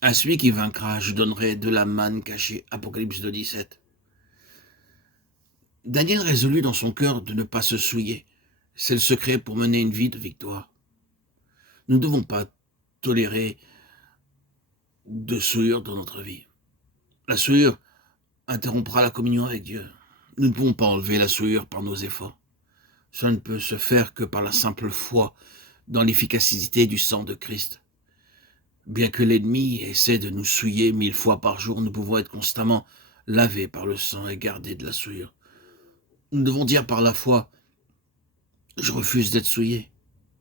À celui qui vaincra, je donnerai de la manne cachée. Apocalypse 2,17. Daniel résolut dans son cœur de ne pas se souiller. C'est le secret pour mener une vie de victoire. Nous ne devons pas tolérer de souillure dans notre vie. La souillure interrompra la communion avec Dieu. Nous ne pouvons pas enlever la souillure par nos efforts. Cela ne peut se faire que par la simple foi dans l'efficacité du sang de Christ. Bien que l'ennemi essaie de nous souiller 1000 fois par jour, nous pouvons être constamment lavés par le sang et gardés de la souillure. Nous devons dire par la foi, je refuse d'être souillé,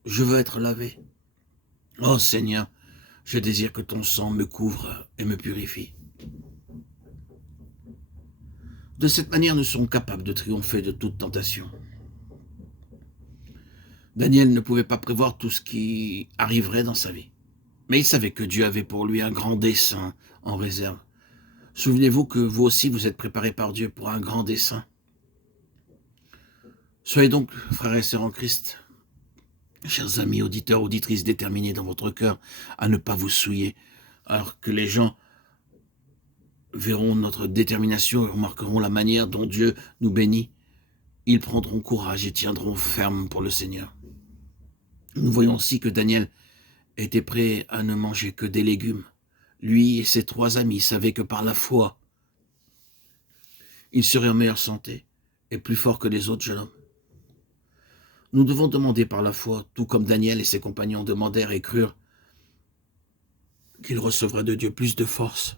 je veux être lavé. Oh Seigneur, je désire que ton sang me couvre et me purifie. De cette manière, nous serons capables de triompher de toute tentation. Daniel ne pouvait pas prévoir tout ce qui arriverait dans sa vie. Mais il savait que Dieu avait pour lui un grand dessein en réserve. Souvenez-vous que vous aussi vous êtes préparés par Dieu pour un grand dessein. Soyez donc, frères et sœurs en Christ, chers amis, auditeurs, auditrices, déterminés dans votre cœur à ne pas vous souiller, alors que les gens verront notre détermination et remarqueront la manière dont Dieu nous bénit. Ils prendront courage et tiendront ferme pour le Seigneur. Nous voyons aussi que Daniel était prêt à ne manger que des légumes. Lui et ses 3 amis savaient que par la foi, ils seraient en meilleure santé et plus forts que les autres jeunes hommes. Nous devons demander par la foi, tout comme Daniel et ses compagnons demandèrent et crurent, qu'ils recevraient de Dieu plus de force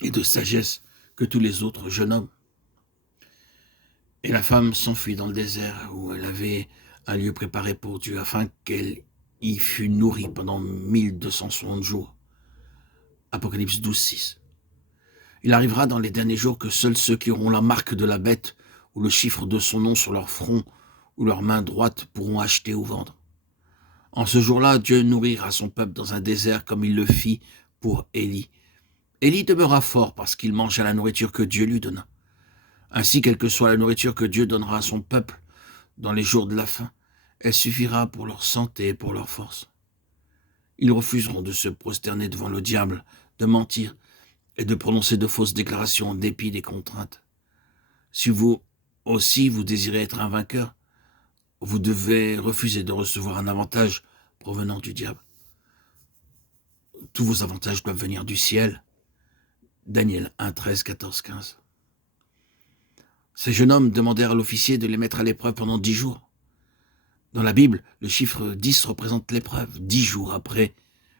et de sagesse que tous les autres jeunes hommes. Et la femme s'enfuit dans le désert où elle avait un lieu préparé pour Dieu afin qu'elle y fût nourrie pendant 1260 jours. Apocalypse 12,6. Il arrivera dans les derniers jours que seuls ceux qui auront la marque de la bête ou le chiffre de son nom sur leur front ou leur main droite pourront acheter ou vendre. En ce jour-là, Dieu nourrira son peuple dans un désert comme il le fit pour Élie. Élie demeura fort parce qu'il mangea la nourriture que Dieu lui donna. Ainsi, quelle que soit la nourriture que Dieu donnera à son peuple dans les jours de la faim, elle suffira pour leur santé et pour leur force. Ils refuseront de se prosterner devant le diable, de mentir et de prononcer de fausses déclarations en dépit des contraintes. Si vous aussi vous désirez être un vainqueur, vous devez refuser de recevoir un avantage provenant du diable. Tous vos avantages doivent venir du ciel. Daniel 1, 13, 14, 15. Ces jeunes hommes demandèrent à l'officier de les mettre à l'épreuve pendant 10 jours. Dans la Bible, le chiffre 10 représente l'épreuve. 10 jours après,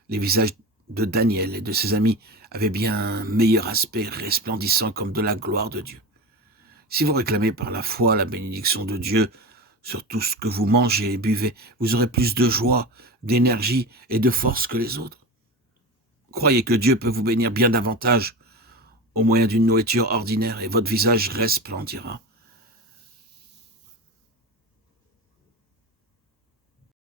les visages de Daniel et de ses amis avaient bien un meilleur aspect, resplendissant comme de la gloire de Dieu. Si vous réclamez par la foi la bénédiction de Dieu sur tout ce que vous mangez et buvez, vous aurez plus de joie, d'énergie et de force que les autres. Croyez que Dieu peut vous bénir bien davantage au moyen d'une nourriture ordinaire et votre visage resplendira.